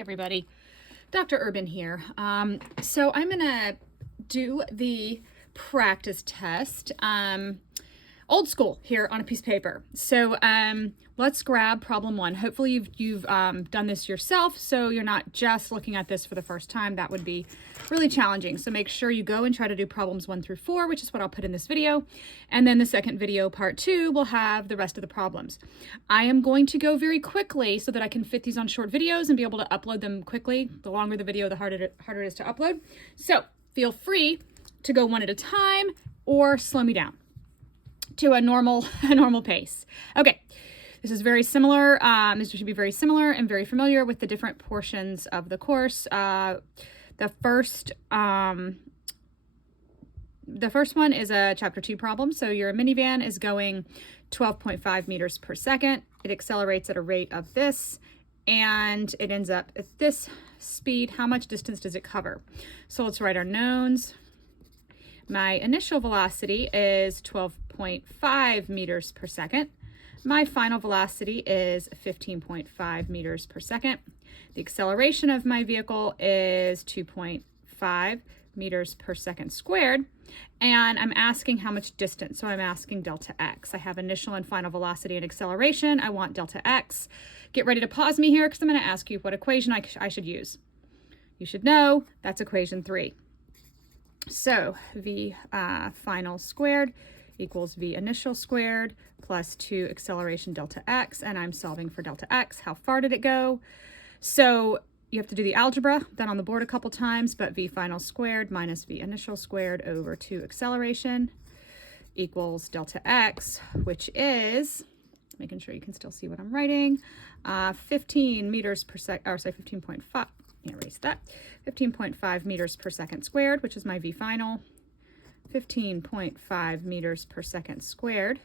everybody, Dr. Urban here. So I'm gonna do the practice test, old school here on a piece of paper. So let's grab problem one. Hopefully you've done this yourself, so you're not just looking at this for the first time. That would be really challenging. So make sure you go and try to do problems 1 through 4, which is what I'll put in this video. And then the second video, part 2, will have the rest of the problems. I am going to go very quickly so that I can fit these on short videos and be able to upload them quickly. The longer the video, the harder it is to upload. So feel free to go one at a time or slow me down to a normal pace. Okay. This is very similar. This should be very similar and very familiar with the different portions of the course. The first one is a chapter 2 problem. So your minivan is going 12.5 meters per second. It accelerates at a rate of this, and it ends up at this speed. How much distance does it cover? So let's write our knowns. My initial velocity is 12.5 meters per second. My final velocity is 15.5 meters per second. The acceleration of my vehicle is 2.5 meters per second squared. And I'm asking how much distance. So I'm asking delta x. I have initial and final velocity and acceleration. I want delta x. Get ready to pause me here because I'm going to ask you what equation I should use. You should know that's equation 3. So v final squared equals v initial squared plus 2 acceleration delta x, and I'm solving for delta x. How far did it go? So you have to do the algebra, done on the board a couple times, but v final squared minus v initial squared over 2 acceleration equals delta x, which is, making sure you can still see what I'm writing, 15 meters per second, or sorry, 15.5, erase that, 15.5 meters per second squared, which is my v final, 15.5 meters per second squared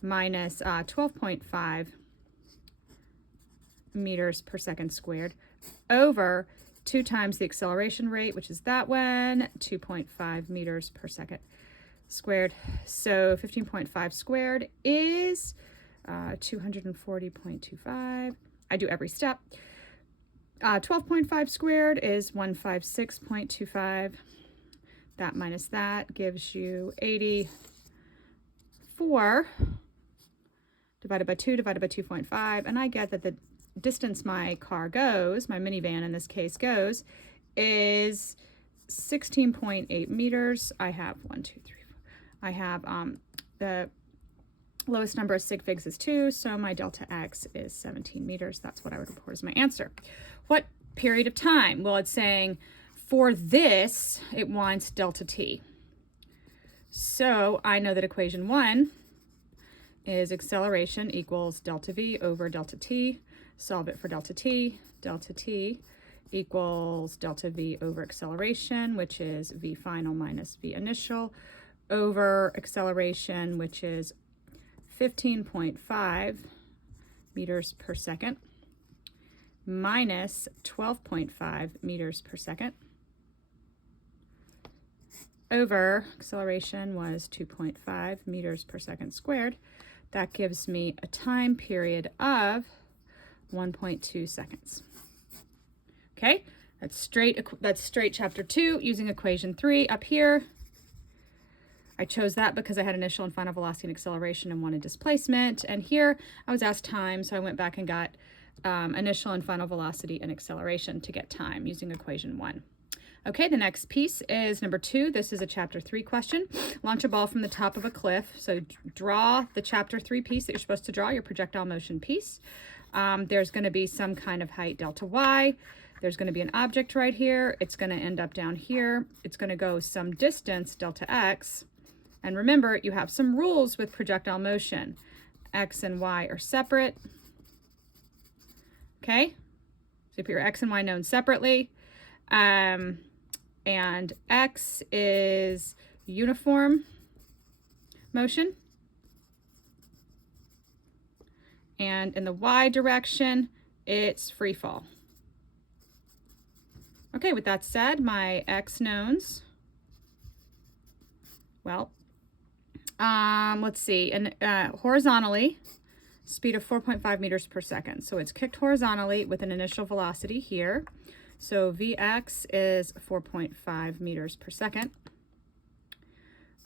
minus 12.5 meters per second squared over 2 times the acceleration rate, which is that one, 2.5 meters per second squared. So 15.5 squared is 240.25. I do every step. 12.5 squared is 156.25. That minus that gives you 84 divided by 2 divided by 2.5. And I get that the distance my car goes, my minivan in this case goes, is 16.8 meters. I have 1, 2, 3, 4. I have the lowest number of sig figs is 2, so my delta x is 17 meters. That's what I would report as my answer. What period of time? Well, it's saying for this, it wants delta t. So I know that equation 1 is acceleration equals delta v over delta t. Solve it for delta t. Delta t equals delta v over acceleration, which is v final minus v initial, over acceleration, which is 15.5 meters per second, minus 12.5 meters per second, over acceleration was 2.5 meters per second squared. That gives me a time period of 1.2 seconds. Okay, that's straight chapter 2 using equation 3 up here. I chose that because I had initial and final velocity and acceleration and wanted displacement. And here I was asked time, so I went back and got initial and final velocity and acceleration to get time using equation 1. Okay, the next piece is number 2. This is a chapter 3 question. Launch a ball from the top of a cliff. So draw the chapter 3 piece that you're supposed to draw, your projectile motion piece. There's going to be some kind of height delta y. There's going to be an object right here. It's going to end up down here. It's going to go some distance delta x. And remember, you have some rules with projectile motion. X and y are separate. Okay, so put your x and y known separately. And x is uniform motion. And in the y direction, it's free fall. Okay, with that said, my x knowns, well, let's see, and horizontally, speed of 4.5 meters per second. So it's kicked horizontally with an initial velocity here. So Vx is 4.5 meters per second.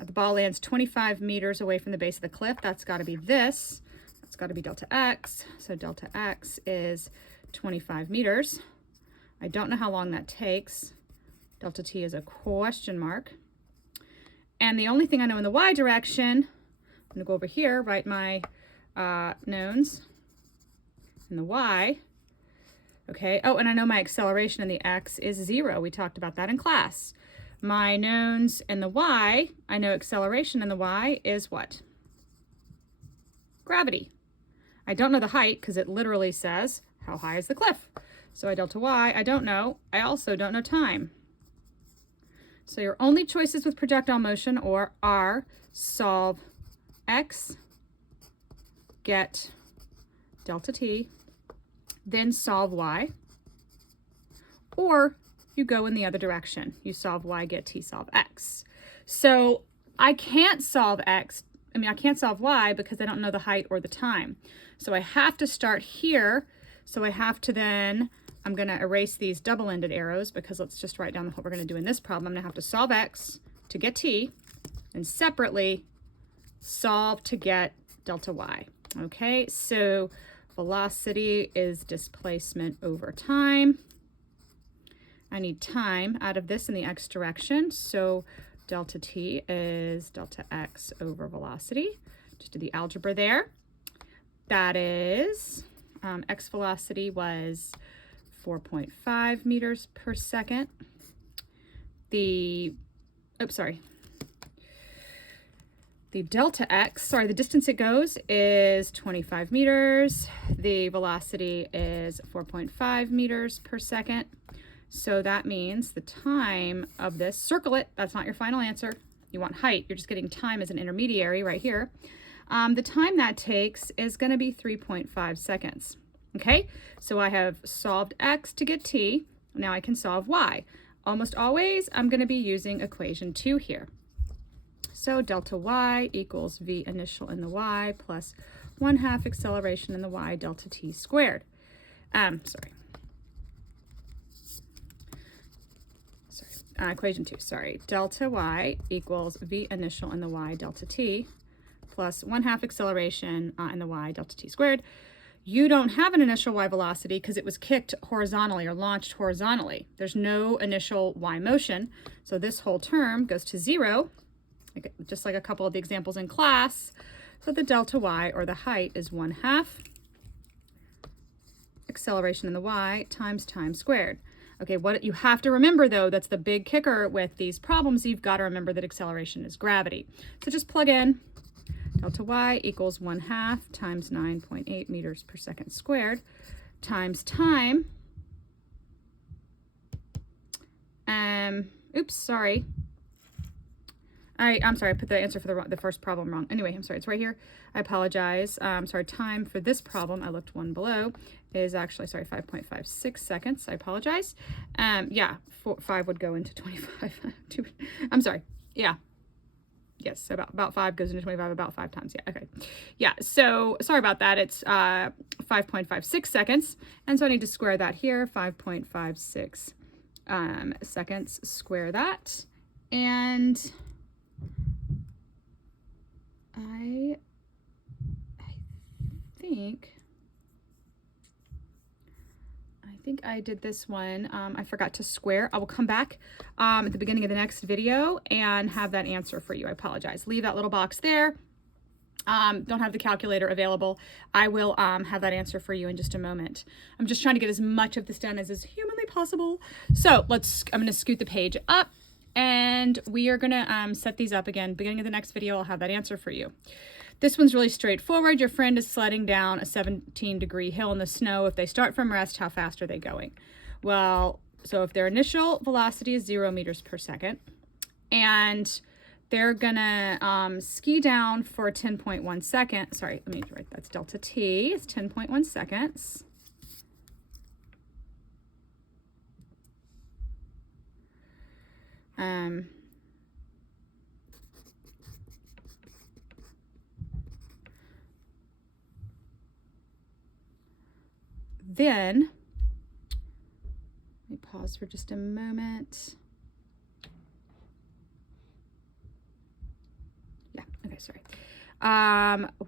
The ball lands 25 meters away from the base of the cliff. That's got to be this. That's got to be delta x. So delta x is 25 meters. I don't know how long that takes. Delta t is a question mark. And the only thing I know in the y direction, I'm going to go over here, write my knowns in the y. Okay, oh, and I know my acceleration in the x is 0. We talked about that in class. My knowns in the y, I know acceleration in the y is what? Gravity. I don't know the height because it literally says, how high is the cliff? So I delta y, I don't know. I also don't know time. So your only choices with projectile motion are solve x, get delta t, then solve y, or you go in the other direction. You solve y, get t, solve x. So I can't solve x. I can't solve y because I don't know the height or the time. So I have to start here. So I have to then, I'm going to erase these double-ended arrows because let's just write down what we're going to do in this problem. I'm going to have to solve x to get t and separately solve to get delta y. Okay, so velocity is displacement over time. I need time out of this in the x direction. So delta t is delta x over velocity. Just do the algebra there. That is, x velocity was 4.5 meters per second. The delta x, the distance it goes is 25 meters. The velocity is 4.5 meters per second. So that means the time of this, circle it, that's not your final answer. You want height, you're just getting time as an intermediary right here. The time that takes is going to be 3.5 seconds. Okay, so I have solved x to get t. Now I can solve y. Almost always I'm going to be using equation 2 here. So delta y equals v initial in the y plus 1/2 acceleration in the y delta t squared. Equation 2, delta y equals v initial in the y delta t plus 1/2 acceleration in the y delta t squared. You don't have an initial y velocity because it was kicked horizontally or launched horizontally. There's no initial y motion, so this whole term goes to 0, just like a couple of the examples in class. So the delta y, or the height, is 1/2 acceleration in the y times time squared. Okay, what you have to remember though, that's the big kicker with these problems, you've got to remember that acceleration is gravity. So just plug in delta y equals 1/2 times 9.8 meters per second squared times time. I'm sorry, I put the answer for the first problem wrong. Anyway, I'm sorry, it's right here. I apologize. Time for this problem, I looked one below, is actually, 5.56 seconds. I apologize. 5 would go into 25. I'm sorry. Yeah. Yes, about 5 goes into 25 about 5 times. Yeah, okay. Yeah, so sorry about that. It's 5.56 seconds. And so I need to square that here. 5.56 seconds, square that. And I think I did this one. I forgot to square. I will come back at the beginning of the next video and have that answer for you. I apologize. Leave that little box there. Don't have the calculator available. I will have that answer for you in just a moment. I'm just trying to get as much of this done as is humanly possible. So I'm going to scoot the page up and we are going to set these up again. Beginning of the next video, I'll have that answer for you. This one's really straightforward. Your friend is sledding down a 17-degree hill in the snow. If they start from rest, how fast are they going? Well, so if their initial velocity is 0 meters per second, and they're gonna ski down for 10.1 seconds. Sorry, let me write that's delta t. It's 10.1 seconds. then, let me pause for just a moment. Yeah, okay, sorry.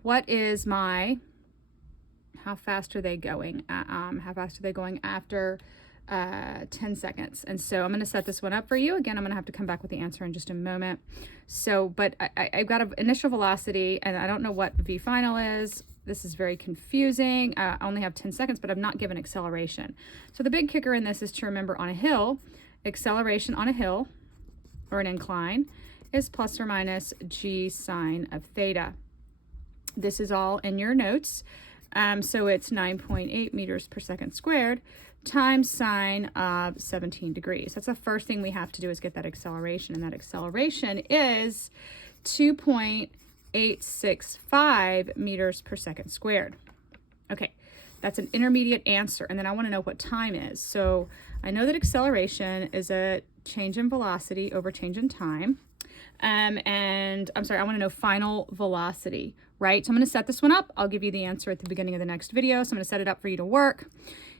What is my, how fast are they going? How fast are they going after 10 seconds? And so I'm going to set this one up for you. Again, I'm going to have to come back with the answer in just a moment. So, but I've got an initial velocity, and I don't know what V final is. This is very confusing. I only have 10 seconds, but I'm not given acceleration. So the big kicker in this is to remember on a hill, acceleration on a hill or an incline is plus or minus g sine of theta. This is all in your notes. So it's 9.8 meters per second squared times sine of 17 degrees. That's the first thing we have to do, is get that acceleration. And that acceleration is 2.865 meters per second squared. Okay, that's an intermediate answer. And then I want to know what time is. So I know that acceleration is a change in velocity over change in time. And I'm sorry, I want to know final velocity, right? So I'm going to set this one up. I'll give you the answer at the beginning of the next video. So I'm going to set it up for you to work.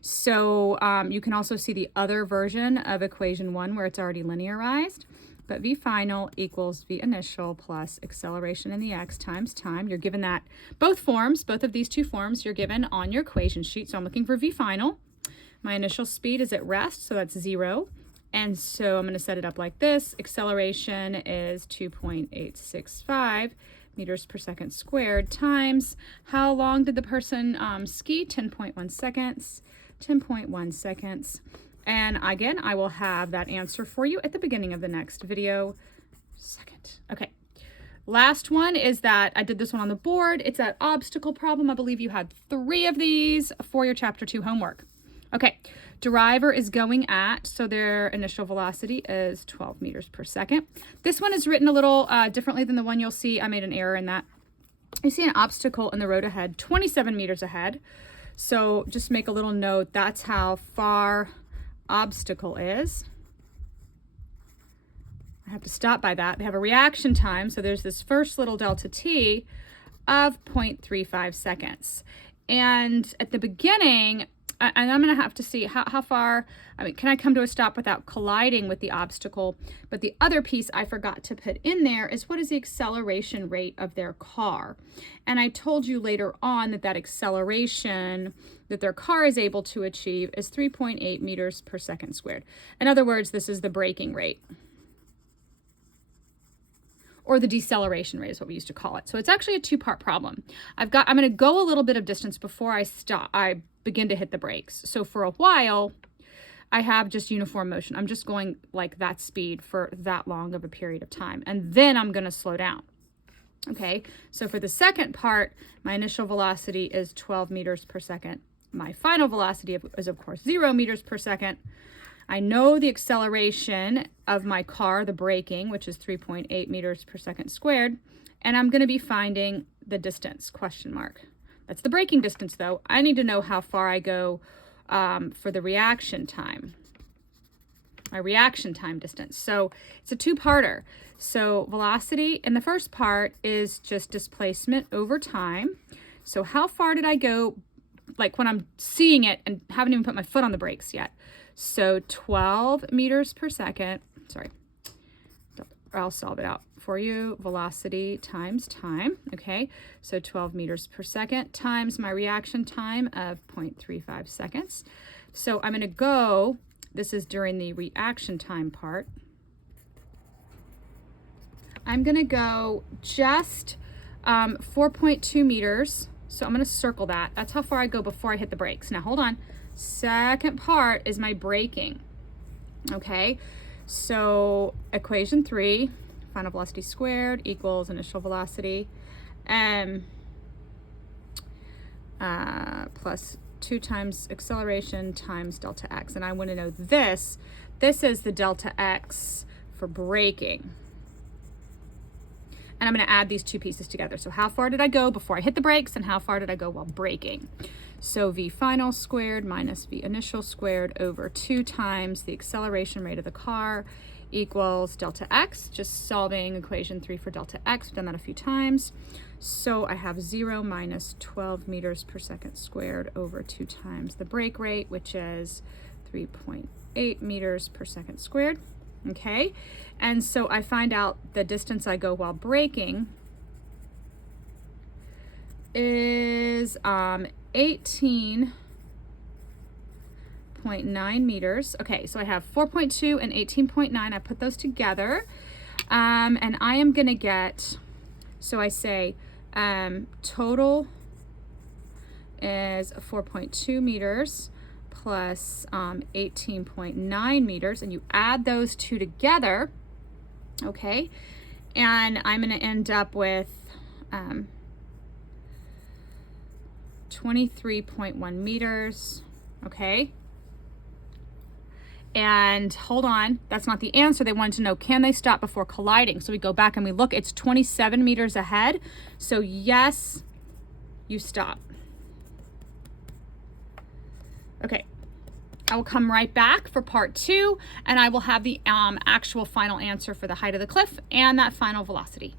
So you can also see the other version of equation 1 where it's already linearized. But V final equals V initial plus acceleration in the x times time. You're given that both forms, both of these two forms, you're given on your equation sheet. So I'm looking for V final. My initial speed is at rest, so that's 0. And so I'm going to set it up like this. Acceleration is 2.865 meters per second squared times, how long did the person ski? 10.1 seconds. 10.1 seconds. And again, I will have that answer for you at the beginning of the next video. Okay. Last one is that I did this one on the board. It's that obstacle problem. I believe you had 3 of these for your chapter 2 homework. Okay. Driver is going at, so their initial velocity is 12 meters per second. This one is written a little differently than the one you'll see. I made an error in that. You see an obstacle in the road ahead, 27 meters ahead. So just make a little note. That's how far obstacle is. I have to stop by that. They have a reaction time. So there's this first little delta t of 0.35 seconds. And at the beginning, and I'm going to have to see how far, I mean, can I come to a stop without colliding with the obstacle? But the other piece I forgot to put in there is what is the acceleration rate of their car? And I told you later on that that acceleration that their car is able to achieve is 3.8 meters per second squared. In other words, this is the braking rate. Or the deceleration rate is what we used to call it. So it's actually a 2-part problem. I'm going to go a little bit of distance before I begin to hit the brakes. So for a while, I have just uniform motion. I'm just going like that speed for that long of a period of time. And then I'm going to slow down. Okay, so for the second part, my initial velocity is 12 meters per second. My final velocity is, of course, 0 meters per second. I know the acceleration of my car, the braking, which is 3.8 meters per second squared, and I'm going to be finding the distance, question mark. That's the braking distance, though. I need to know how far I go for the reaction time, my reaction time distance. So it's a 2-parter. So velocity in the first part is just displacement over time. So how far did I go, like when I'm seeing it and haven't even put my foot on the brakes yet? So 12 meters per second, sorry, I'll solve it out for you. Velocity times time, okay? So 12 meters per second times my reaction time of 0.35 seconds. So I'm gonna go, this is during the reaction time part. I'm gonna go just 4.2 meters. So I'm gonna circle that. That's how far I go before I hit the brakes. Now hold on. Second part is my braking. Okay, so equation 3, final velocity squared equals initial velocity, plus 2 times acceleration times delta x. And I want to know this. This is the delta x for braking. And I'm going to add these 2 pieces together. So how far did I go before I hit the brakes, and how far did I go while braking? So V final squared minus V initial squared over 2 times the acceleration rate of the car equals delta x, just solving equation 3 for delta x. We've done that a few times. So I have 0 minus 12 meters per second squared over 2 times the break rate, which is 3.8 meters per second squared. Okay, and so I find out the distance I go while braking is 18.9 meters. Okay, so I have 4.2 and 18.9. I put those together, and I am gonna get, so I say total is 4.2 meters plus 18.9 meters, and you add those two together, okay, and I'm going to end up with 23.1 meters, okay. And hold on, that's not the answer. They wanted to know, can they stop before colliding? So we go back and we look, it's 27 meters ahead. So yes, you stop. Okay, I will come right back for part 2, and I will have the actual final answer for the height of the cliff and that final velocity.